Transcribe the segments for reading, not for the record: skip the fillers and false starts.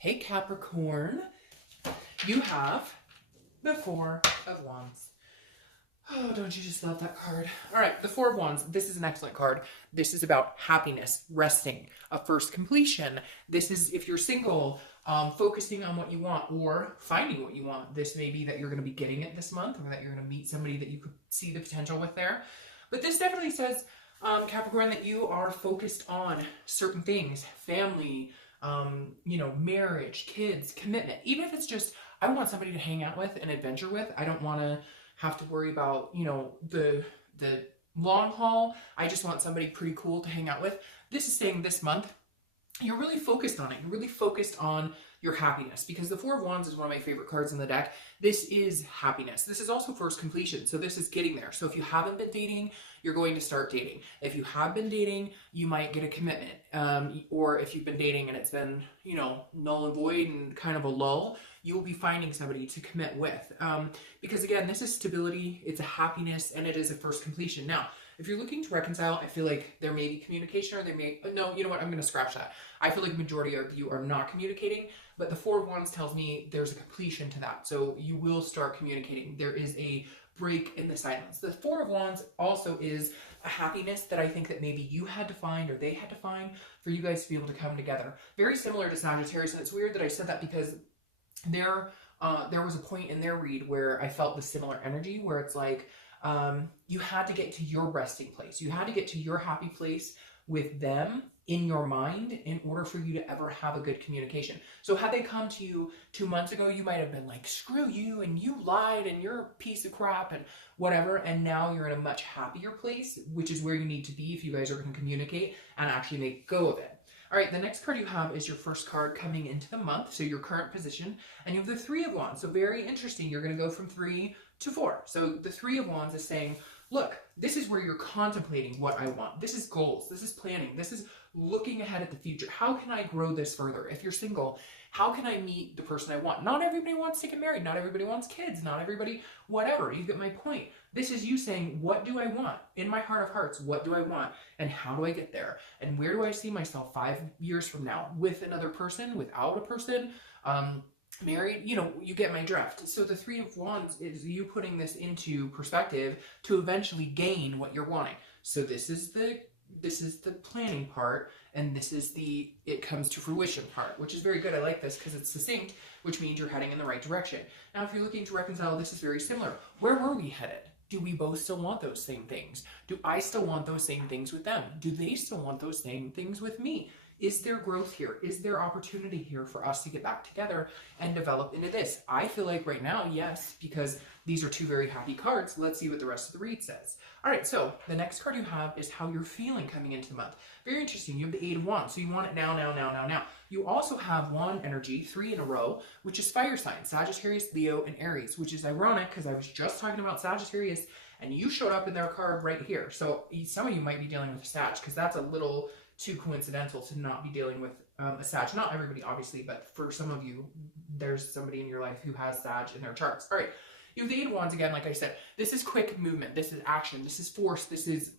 Hey Capricorn, you have the Four of Wands. Oh, don't you just love that card? All right, the Four of Wands. This is an excellent card. This is about happiness, resting, a first completion. This is if you're single, focusing on what you want or finding what you want. This may be that you're going to be getting it this month or that you're going to meet somebody that you could see the potential with there. But this definitely says, Capricorn, that you are focused on certain things, family, marriage, kids, commitment. Even if it's just, I want somebody to hang out with and adventure with. I don't want to have to worry about, the long haul. I just want somebody pretty cool to hang out with. This is saying this month, you're really focused on it. You're really focused on your happiness because the Four of Wands is one of my favorite cards in the deck. This is happiness. This is also first completion. So this is getting there. So if you haven't been dating, you're going to start dating. If you have been dating, you might get a commitment. Or if you've been dating and it's been, null and void and kind of a lull, you will be finding somebody to commit with. Because again, this is stability, it's a happiness, and it is a first completion. Now, if you're looking to reconcile, I feel like there may be communication or no, you know what, I'm going to scratch that. I feel like majority of you are not communicating, but the Four of Wands tells me there's a completion to that. So you will start communicating. There is a break in the silence. The Four of Wands also is a happiness that I think that maybe you had to find or they had to find for you guys to be able to come together. Very similar to Sagittarius, and it's weird that I said that because there was a point in their read where I felt the similar energy where it's like, you had to get to your resting place. You had to get to your happy place with them in your mind in order for you to ever have a good communication. So had they come to you 2 months ago, you might have been like, screw you, and you lied, and you're a piece of crap, and whatever, and now you're in a much happier place, which is where you need to be if you guys are going to communicate and actually make go of it. All right, the next card you have is your first card coming into the month, so your current position, and you have the Three of Wands. So very interesting. You're going to go from 3 to 4. So the Three of Wands is saying, look, this is where you're contemplating what I want. This is goals. This is planning. This is looking ahead at the future. How can I grow this further? If you're single, how can I meet the person I want? Not everybody wants to get married. Not everybody wants kids. Not everybody, whatever. You get my point. This is you saying, what do I want? In my heart of hearts, what do I want? And how do I get there? And where do I see myself 5 years from now? With another person? Without a person? Married? You get my drift. So the Three of Wands is you putting this into perspective to eventually gain what you're wanting. So this is the planning part, and this is the it comes to fruition part, which is very good. I like this because it's succinct, which means you're heading in the right direction. Now, if you're looking to reconcile, this is very similar. Where were we headed? Do we both still want those same things? Do I still want those same things with them? Do they still want those same things with me? Is there growth here? Is there opportunity here for us to get back together and develop into this? I feel like right now, yes, because these are two very happy cards. Let's see what the rest of the read says. All right, so the next card you have is how you're feeling coming into the month. Very interesting. You have the Eight of Wands, so you want it now, now, now, now, now. You also have Wand energy, 3 in a row, which is fire signs, Sagittarius, Leo, and Aries, which is ironic because I was just talking about Sagittarius and you showed up in their card right here. So some of you might be dealing with a Sag because that's a little too coincidental to not be dealing with a Sag. Not everybody, obviously, but for some of you, there's somebody in your life who has Sag in their charts. All right, you have the Eight of Wands again, like I said. This is quick movement. This is action. This is force. This is,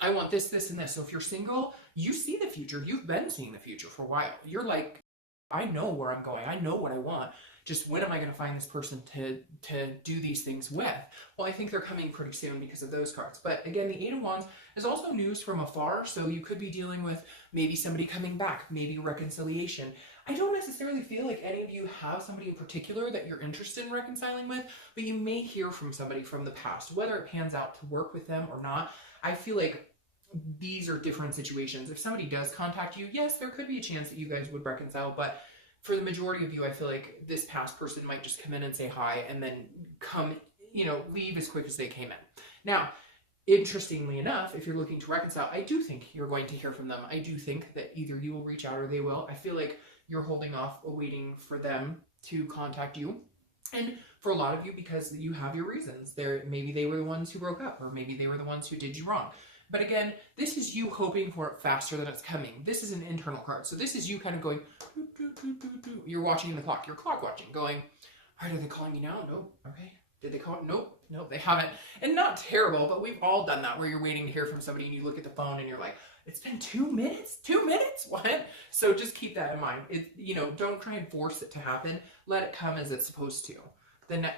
I want this, this, and this. So if you're single, you see the future. You've been seeing the future for a while. You're like, I know where I'm going. I know what I want. Just when am I going to find this person to do these things with? Well, I think they're coming pretty soon because of those cards. But again, the Eight of Wands is also news from afar. So you could be dealing with maybe somebody coming back, maybe reconciliation. I don't necessarily feel like any of you have somebody in particular that you're interested in reconciling with, but you may hear from somebody from the past, whether it pans out to work with them or not. I feel like these are different situations. If somebody does contact you, yes, there could be a chance that you guys would reconcile, but for the majority of you, I feel like this past person might just come in and say hi and then leave as quick as they came in. Now, interestingly enough, if you're looking to reconcile, I do think you're going to hear from them. I do think that either you will reach out or they will. I feel like you're holding off, waiting for them to contact you. And for a lot of you, because you have your reasons. Maybe they were the ones who broke up, or maybe they were the ones who did you wrong. But again, this is you hoping for it faster than it's coming. This is an internal card. So this is you kind of going, doo, doo, doo, doo, doo. You're watching the clock. You're clock watching, going, all right, are they calling me now? No. Okay. Did they call? Nope. Nope, they haven't. And not terrible, but we've all done that where you're waiting to hear from somebody and you look at the phone and you're like, It's been 2 minutes? 2 minutes? What? So just keep that in mind. Don't try and force it to happen. Let it come as it's supposed to.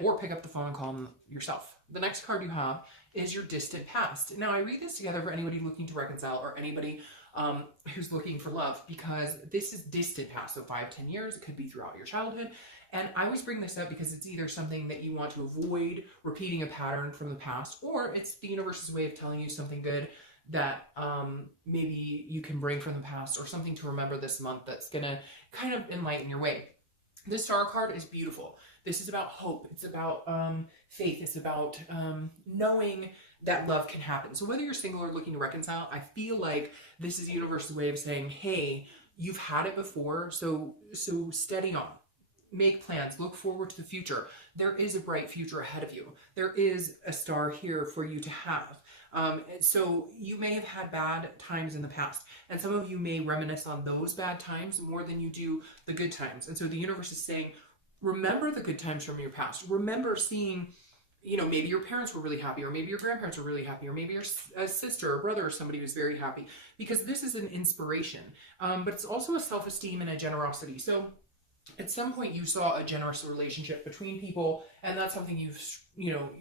Or pick up the phone and call them yourself. The next card you have is your distant past. Now, I read this together for anybody looking to reconcile or anybody who's looking for love, because this is distant past. So 5-10 years, it could be throughout your childhood. And I always bring this up because it's either something that you want to avoid repeating a pattern from the past, or it's the universe's way of telling you something good that maybe you can bring from the past, or something to remember this month that's going to kind of enlighten your way. This Star card is beautiful. This is about hope. It's about faith. It's about knowing that love can happen. So whether you're single or looking to reconcile, I feel like this is the universe's way of saying, hey, you've had it before, so steady on. Make plans. Look forward to the future. There is a bright future ahead of you. There is a star here for you to have. And so you may have had bad times in the past, and some of you may reminisce on those bad times more than you do the good times. And so the universe is saying, remember the good times from your past. Remember seeing, maybe your parents were really happy, or maybe your grandparents were really happy, or maybe your sister or brother or somebody was very happy, because this is an inspiration. But it's also a self-esteem and a generosity. So at some point you saw a generous relationship between people, and that's something you've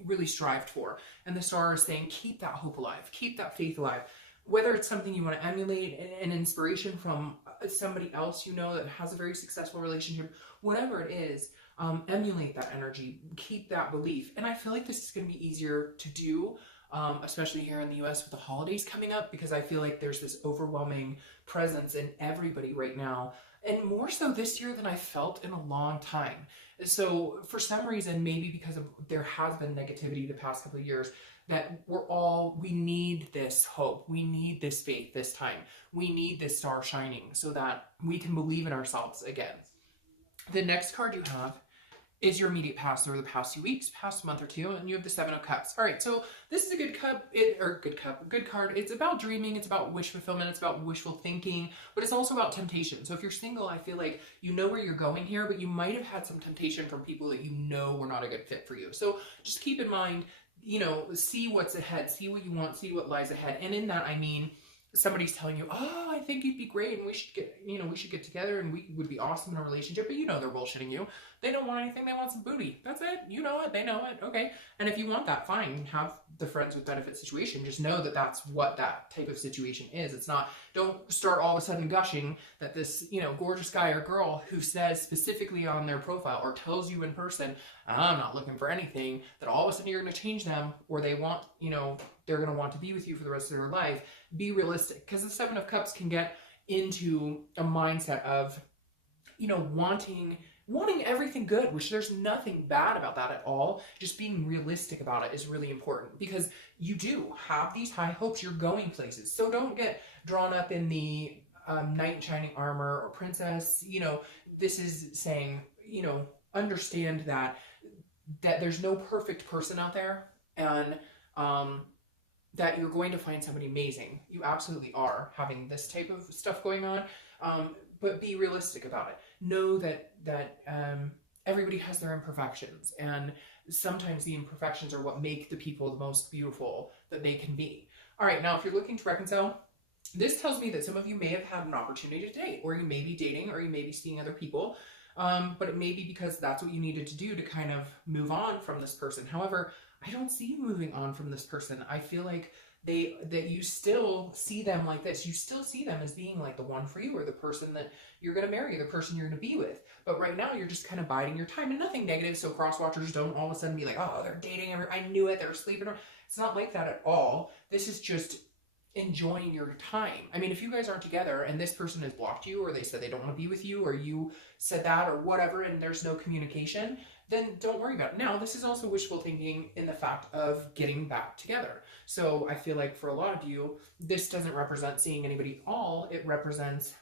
really strived for. And the star is saying, keep that hope alive, keep that faith alive. Whether it's something you want to emulate, an inspiration from somebody else that has a very successful relationship, whatever it is, emulate that energy, keep that belief. And I feel like this is going to be easier to do, especially here in the US with the holidays coming up, because I feel like there's this overwhelming presence in everybody right now, and more so this year than I felt in a long time. So for some reason, maybe because there has been negativity the past couple of years, that we need this hope, we need this faith this time, we need this star shining so that we can believe in ourselves again. The next card you have is your immediate past, or the past few weeks, past month or two, and you have the 7 of Cups. All right, so this is a good card. It's about dreaming, it's about wish fulfillment, it's about wishful thinking, but it's also about temptation. So if you're single, I feel like you know where you're going here, but you might have had some temptation from people that were not a good fit for you. So just keep in mind, see what's ahead, see what you want, see what lies ahead. And in that, I mean, somebody's telling you, oh, I think you'd be great, and we should get together, and we would be awesome in a relationship, but they're bullshitting you. They don't want anything, they want some booty. That's it. You know it, they know it. Okay. And if you want that, fine. Have the friends with benefit situation. Just know that that's what that type of situation is. It's not, don't start all of a sudden gushing that this, gorgeous guy or girl who says specifically on their profile or tells you in person, I'm not looking for anything, that all of a sudden you're going to change them, or they want, they're going to want to be with you for the rest of their life. Be realistic, because the 7 of Cups can get into a mindset of, wanting everything good, which there's nothing bad about that at all. Just being realistic about it is really important, because you do have these high hopes. You're going places. So don't get drawn up in the knight in shining armor or princess. This is saying, understand that there's no perfect person out there, and that you're going to find somebody amazing. You absolutely are having this type of stuff going on, but be realistic about it. Know that everybody has their imperfections, and sometimes the imperfections are what make the people the most beautiful that they can be. All right, now if you're looking to reconcile, this tells me that some of you may have had an opportunity to date, or you may be dating, or you may be seeing other people, but it may be because that's what you needed to do to kind of move on from this person. However, I don't see you moving on from this person. I feel like that you still see them like this. You still see them as being like the one for you, or the person that you're going to marry, the person you're going to be with. But right now you're just kind of biding your time, and nothing negative. So cross-watchers don't all of a sudden be like, oh, they're dating. I knew it. They were sleeping. It's not like that at all. This is just enjoying your time. I mean, if you guys aren't together and this person has blocked you, or they said they don't want to be with you, or you said that, or whatever, and there's no communication, then don't worry about it. Now, this is also wishful thinking in the fact of getting back together. So I feel like for a lot of you, this doesn't represent seeing anybody at all. It represents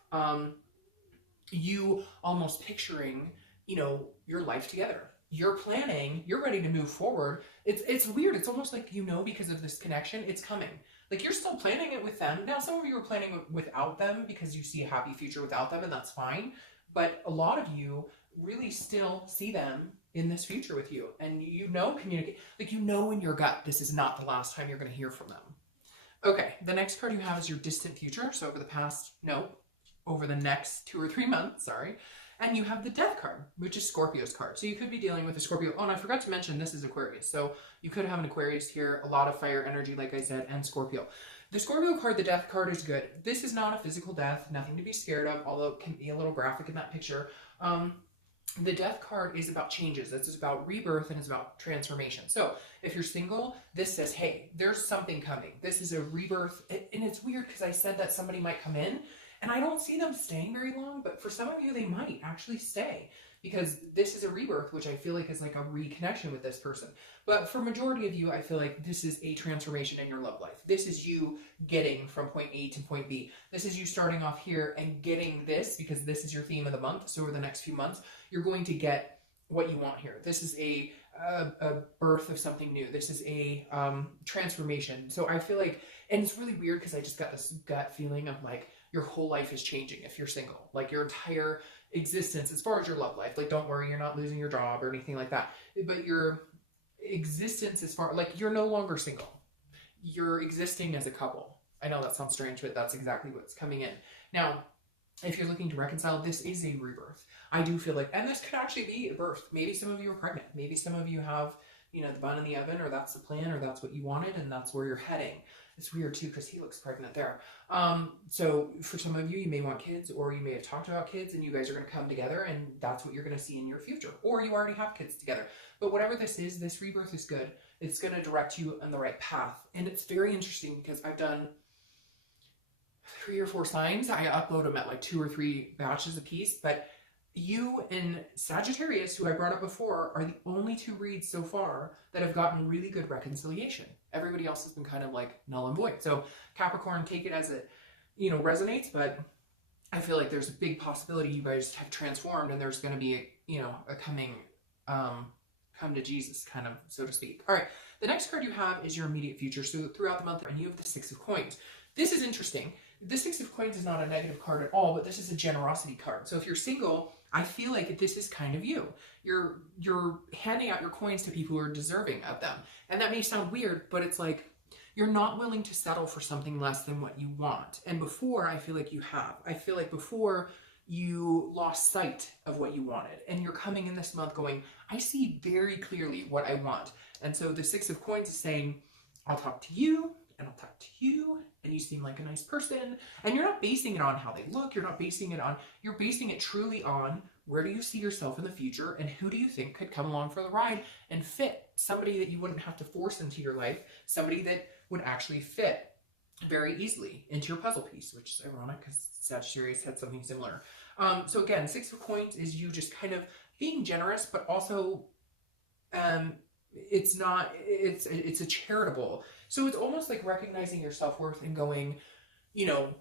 you almost picturing, your life together. You're planning, you're ready to move forward. It's weird. It's almost like, because of this connection, it's coming. Like, you're still planning it with them. Now, some of you are planning without them because you see a happy future without them, and that's fine. But a lot of you really still see them in this future with you, and communicate, like, in your gut, this is not the last time you're going to hear from them. Okay, the next card you have is your distant future. So over the next 2 or 3 months, sorry. And you have the Death card, which is Scorpio's card. So you could be dealing with a Scorpio. Oh, and I forgot to mention this is Aquarius. So you could have an Aquarius here, a lot of fire energy, like I said, and Scorpio. The Scorpio card, the Death card, is good. This is not a physical death, nothing to be scared of, although it can be a little graphic in that picture. The Death card is about changes. This is about rebirth and it's about transformation. So if you're single, this says, hey, there's something coming. This is a rebirth. And it's weird because I said that somebody might come in and I don't see them staying very long, but for some of you, they might actually stay because this is a rebirth, which I feel like is like a reconnection with this person. But for majority of you, I feel like this is a transformation in your love life. This is you getting from point A to point B. This is you starting off here and getting this because this is your theme of the month. So over the next few months, you're going to get what you want here. This is a birth of something new. This is a transformation. So I feel like, and it's really weird because I just got this gut feeling of like your whole life is changing if you're single. Like your entire existence as far as your love life. Like don't worry, you're not losing your job or anything like that. But your existence as far, like you're no longer single. You're existing as a couple. I know that sounds strange, but that's exactly what's coming in. Now, if you're looking to reconcile, this is a rebirth. I do feel like, and this could actually be a birth. Maybe some of you are pregnant. Maybe some of you have, you know, the bun in the oven, or that's the plan, or that's what you wanted, and that's where you're heading. It's weird too, because he looks pregnant there. So for some of you, you may want kids, or you may have talked about kids, and you guys are going to come together, and that's what you're going to see in your future. Or you already have kids together. But whatever this is, this rebirth is good. It's going to direct you on the right path. And it's very interesting because I've done 3 or 4 signs. I upload them at like 2 or 3 batches a piece, but you and Sagittarius, who I brought up before, are the only 2 reads so far that have gotten really good reconciliation. Everybody else has been kind of like null and void. So Capricorn, take it as it, you know, resonates, but I feel like there's a big possibility you guys have transformed and there's going to be a, you know, a coming, come to Jesus kind of, so to speak. All right. The next card you have is your immediate future. So throughout the month, and you have the 6 of Coins. This is interesting. The 6 of Coins is not a negative card at all, but this is a generosity card. So if you're single, I feel like this is kind of you. You're handing out your coins to people who are deserving of them. And that may sound weird, but it's like you're not willing to settle for something less than what you want. And before, I feel like you have. I feel like before you lost sight of what you wanted. And you're coming in this month going, I see very clearly what I want. And so the 6 of Coins is saying, I'll talk to you, and I'll talk to you, and you seem like a nice person. And you're not basing it on how they look. You're not basing it on, you're basing it truly on where do you see yourself in the future and who do you think could come along for the ride and fit somebody that you wouldn't have to force into your life, somebody that would actually fit very easily into your puzzle piece, which is ironic because Sagittarius had something similar. So again, 6 of Coins is you just kind of being generous, but also it's a charitable. So it's almost like recognizing your self-worth and going, you know,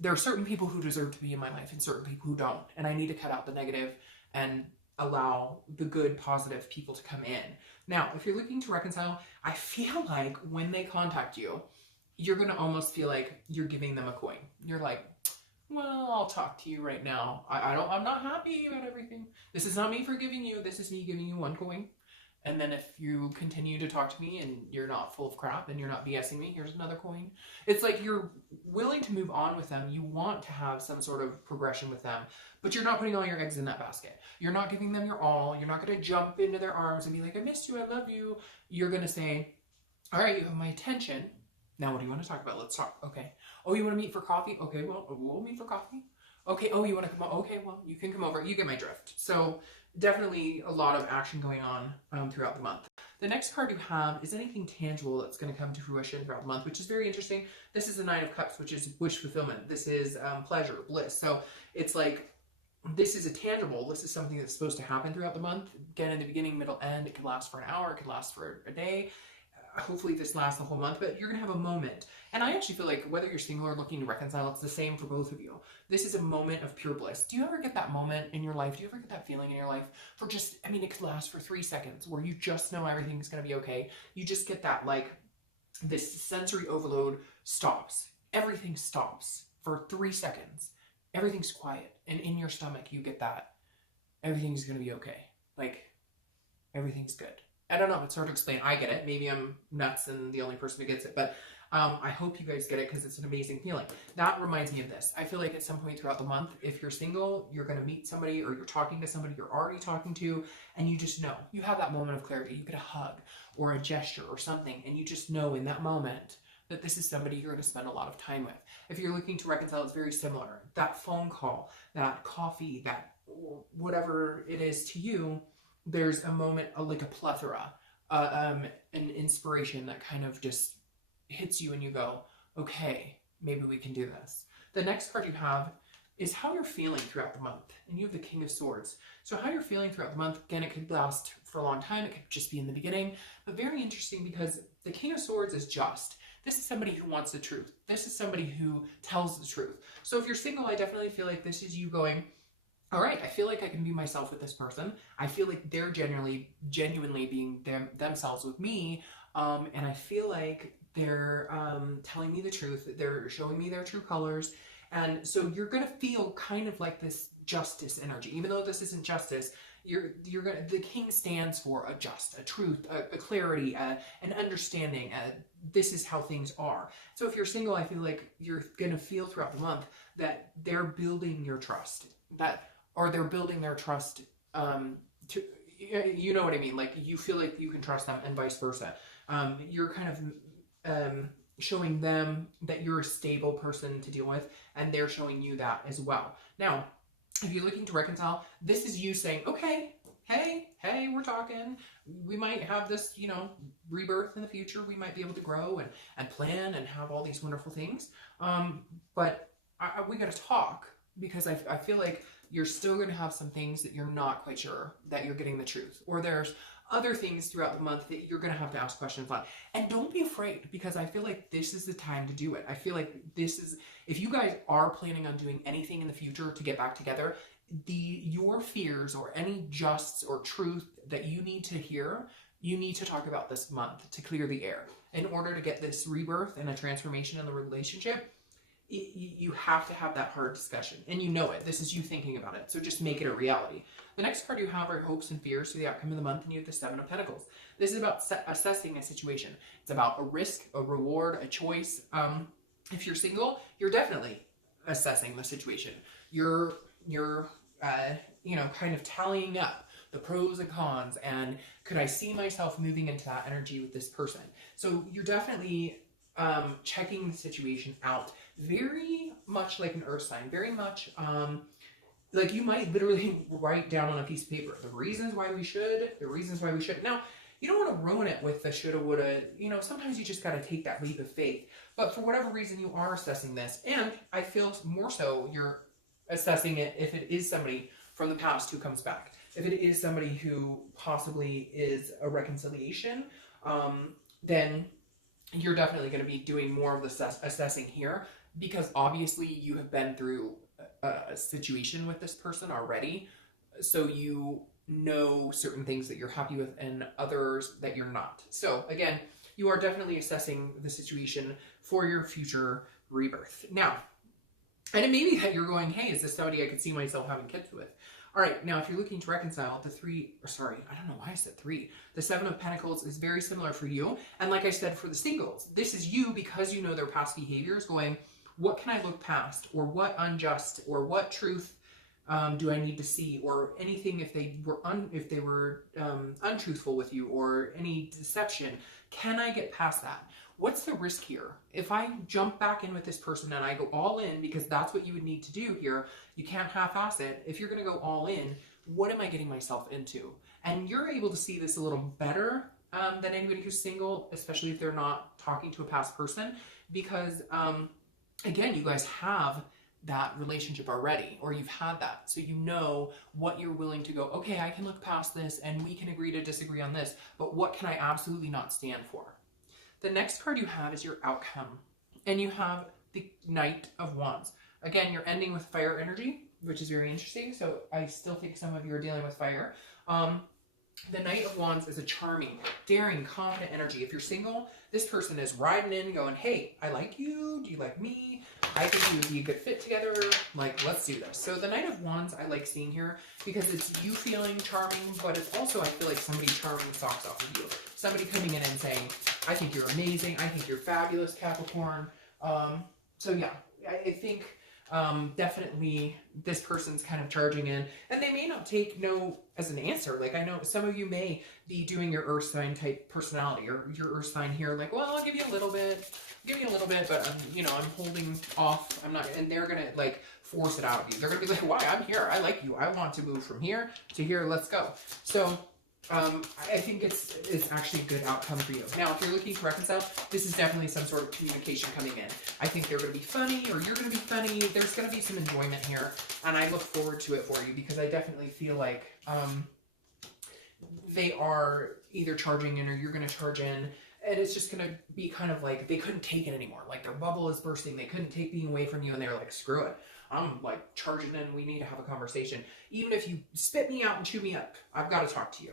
there are certain people who deserve to be in my life and certain people who don't. And I need to cut out the negative and allow the good, positive people to come in. Now, if you're looking to reconcile, I feel like when they contact you, you're going to almost feel like you're giving them a coin. You're like, well, I'll talk to you right now. I'm not happy about everything. This is not me forgiving you. This is me giving you 1 coin. And then if you continue to talk to me and you're not full of crap and you're not BSing me, here's another coin. It's like you're willing to move on with them. You want to have some sort of progression with them, but you're not putting all your eggs in that basket. You're not giving them your all. You're not going to jump into their arms and be like, I missed you, I love you. You're going to say, all right, you have my attention. Now what do you want to talk about? Let's talk. Okay. Oh, you want to meet for coffee? Okay, well, we'll meet for coffee. Okay, oh, you want to come over? Okay, well, you can come over. You get my drift. So definitely a lot of action going on throughout the month. The next card you have is anything tangible that's going to come to fruition throughout the month, which is very interesting. This is the 9 of Cups, which is wish fulfillment. This is pleasure, bliss. So it's like, this is a tangible. This is something that's supposed to happen throughout the month. Again, in the beginning, middle, end. It could last for an hour. It could last for a day. Hopefully this lasts the whole month, but you're going to have a moment. And I actually feel like whether you're single or looking to reconcile, it's the same for both of you. This is a moment of pure bliss. Do you ever get that moment in your life? Do you ever get that feeling in your life for just, I mean, it could last for 3 seconds where you just know everything's going to be okay. You just get that, like, this sensory overload stops. Everything stops for 3 seconds. Everything's quiet. And in your stomach, you get that everything's going to be okay. Like, everything's good. I don't know. It's hard to explain. I get it. Maybe I'm nuts and the only person who gets it. But I hope you guys get it because it's an amazing feeling. That reminds me of this. I feel like at some point throughout the month, if you're single, you're going to meet somebody or you're talking to somebody you're already talking to, and you just know. You have that moment of clarity. You get a hug or a gesture or something, and you just know in that moment that this is somebody you're going to spend a lot of time with. If you're looking to reconcile, it's very similar. That phone call, that coffee, that whatever it is to you, there's a moment, like a plethora, an inspiration that kind of just hits you and you go, okay, maybe we can do this. The next card you have is how you're feeling throughout the month. And you have the King of Swords. So how you're feeling throughout the month, again, it could last for a long time. It could just be in the beginning. But very interesting because the King of Swords is just. This is somebody who wants the truth. This is somebody who tells the truth. So if you're single, I definitely feel like this is you going, all right, I feel like I can be myself with this person. I feel like they're genuinely being themselves with me. And I feel like they're telling me the truth. They're showing me their true colors. And so you're going to feel kind of like this justice energy. Even though this isn't justice, the king stands for a just, a truth, a clarity, an understanding. This is how things are. So if you're single, I feel like you're going to feel throughout the month that they're building your trust. They're building their trust to, you know what I mean? Like you feel like you can trust them and vice versa. You're kind of showing them that you're a stable person to deal with, and they're showing you that as well. Now, if you're looking to reconcile, this is you saying, okay, hey, we're talking. We might have this, rebirth in the future. We might be able to grow and plan and have all these wonderful things. But we got to talk because I feel like you're still going to have some things that you're not quite sure that you're getting the truth. Or there's other things throughout the month that you're going to have to ask questions on. And don't be afraid, because I feel like this is the time to do it. I feel like this is, if you guys are planning on doing anything in the future to get back together, your fears or any justs or truth that you need to hear, you need to talk about this month to clear the air. In order to get this rebirth and a transformation in the relationship, you have to have that hard discussion, and you know it. This is you thinking about it, so just make it a reality. The next card you have are hopes and fears for the outcome of the month, and you have the Seven of Pentacles. This is about assessing a situation. It's about a risk, a reward, a choice. If you're single, you're definitely assessing the situation. You're kind of tallying up the pros and cons, and could I see myself moving into that energy with this person? So you're definitely checking the situation out, very much like an earth sign, very much like you might literally write down on a piece of paper the reasons why we should, the reasons why we shouldn't. Now, you don't want to ruin it with the shoulda, woulda. Sometimes you just got to take that leap of faith. But for whatever reason, you are assessing this, and I feel more so you're assessing it if it is somebody from the past who comes back. If it is somebody who possibly is a reconciliation, then you're definitely going to be doing more of the assessing here, because obviously you have been through a situation with this person already. So you know certain things that you're happy with and others that you're not. So again, you are definitely assessing the situation for your future rebirth. Now, and it may be that you're going, hey, is this somebody I could see myself having kids with? All right, now if you're looking to reconcile, the Seven of Pentacles is very similar for you. And like I said, for the singles, this is you, because you know their past behaviors, going, what can I look past? Or what unjust? Or what truth do I need to see? Or anything if they were untruthful with you, or any deception, can I get past that? What's the risk here? If I jump back in with this person and I go all in, because that's what you would need to do here, you can't half-ass it. If you're going to go all in, what am I getting myself into? And you're able to see this a little better than anybody who's single, especially if they're not talking to a past person, because again, you guys have that relationship already, or you've had that. So you know what you're willing to go, okay, I can look past this and we can agree to disagree on this, but what can I absolutely not stand for? The next card you have is your outcome, and you have the Knight of Wands. Again, you're ending with fire energy, which is very interesting. So I still think some of you are dealing with fire. The Knight of Wands is a charming, daring, confident energy. If you're single, this person is riding in going, hey, I like you. Do you like me? I think you would be a good fit together. Like, let's do this. So the Knight of Wands I like seeing here because it's you feeling charming, but it's also, I feel like, somebody charming the socks off of you. Somebody coming in and saying, I think you're amazing. I think you're fabulous, Capricorn. So yeah, I think definitely this person's kind of charging in, and they may not take no as an answer. Like, I know some of you may be doing your earth sign type personality, or your earth sign here, like, well, I'll give you a little bit, but you know, I'm holding off. I'm not, and they're gonna like force it out of you. They're gonna be like, why? I'm here. I like you. I want to move from here to here. Let's go. So I think it's actually a good outcome for you. Now, if you're looking to reconcile, this is definitely some sort of communication coming in. I think they're going to be funny, or you're going to be funny. There's going to be some enjoyment here, and I look forward to it for you because I definitely feel like they are either charging in or you're going to charge in, and it's just going to be kind of like they couldn't take it anymore. Like, their bubble is bursting. They couldn't take being away from you, and they were like, screw it. I'm like charging in. We need to have a conversation. Even if you spit me out and chew me up, I've got to talk to you.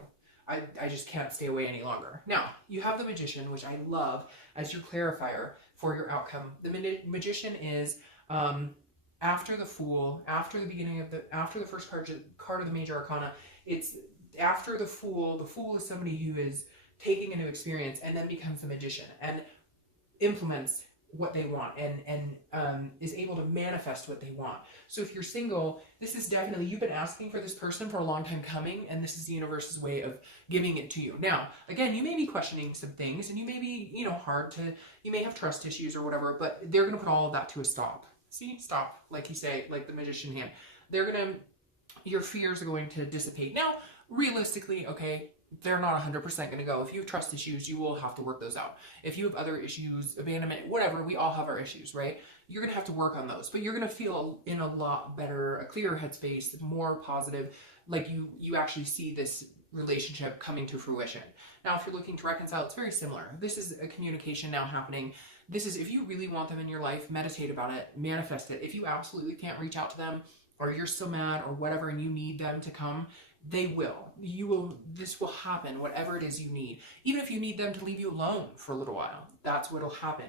I just can't stay away any longer. Now, you have the Magician, which I love as your clarifier for your outcome. The Magician is after the Fool, after the first card of the Major Arcana. It's after the Fool. The Fool is somebody who is taking a new experience and then becomes the Magician and implements what they want and is able to manifest what they want. So if you're single, this is definitely, you've been asking for this person for a long time coming, and this is the universe's way of giving it to you. Now, again, you may be questioning some things, and you may be, you know, you may have trust issues or whatever, but they're going to put all of that to a stop. See, stop, like you say, like the Magician hand. Your fears are going to dissipate. Now, realistically, okay, they're not 100% going to go. If you have trust issues, you will have to work those out. If you have other issues, abandonment, whatever, we all have our issues, right? You're going to have to work on those, but you're going to feel in a lot better, a clearer headspace, more positive, like you actually see this relationship coming to fruition. Now, if you're looking to reconcile, it's very similar. This is a communication now happening. This is, if you really want them in your life, meditate about it, manifest it. If you absolutely can't reach out to them, or you're so mad or whatever, and you need them to come, they will. This will happen, whatever it is you need. Even if you need them to leave you alone for a little while, that's what'll happen.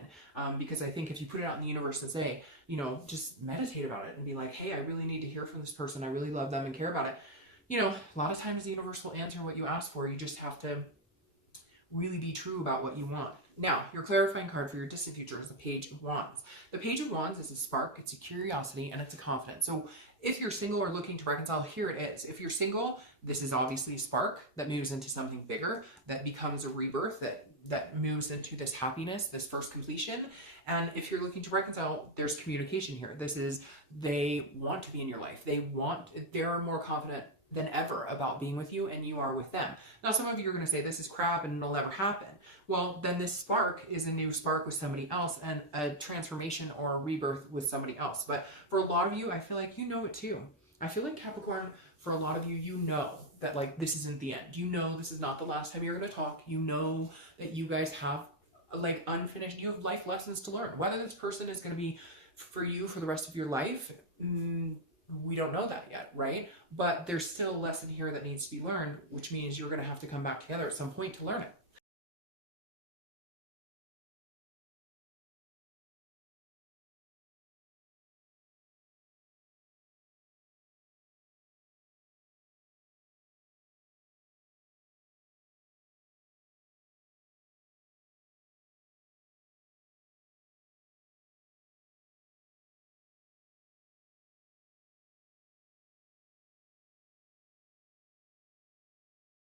Because I think if you put it out in the universe and say, you know, just meditate about it and be like, hey, I really need to hear from this person. I really love them and care about it. You know, a lot of times the universe will answer what you ask for. You just have to really be true about what you want. Now, your clarifying card for your distant future is the Page of Wands. The Page of Wands is a spark, it's a curiosity, and it's a confidence. So if you're single or looking to reconcile, here it is. If you're single, this is obviously a spark that moves into something bigger, that becomes a rebirth, that moves into this happiness, this first completion. And if you're looking to reconcile, there's communication here. This is, they want to be in your life. They're more confident than ever about being with you, and you are with them. Now, some of you are going to say, this is crap and it'll never happen. Well, then this spark is a new spark with somebody else, and a transformation or a rebirth with somebody else. But for a lot of you, I feel like you know it too. I feel like, Capricorn, for a lot of you, you know that, like, this isn't the end. You know this is not the last time you're going to talk. You know that you guys have, like, unfinished, you have life lessons to learn. Whether this person is going to be for you for the rest of your life, we don't know that yet, right? But there's still a lesson here that needs to be learned, which means you're going to have to come back together at some point to learn it.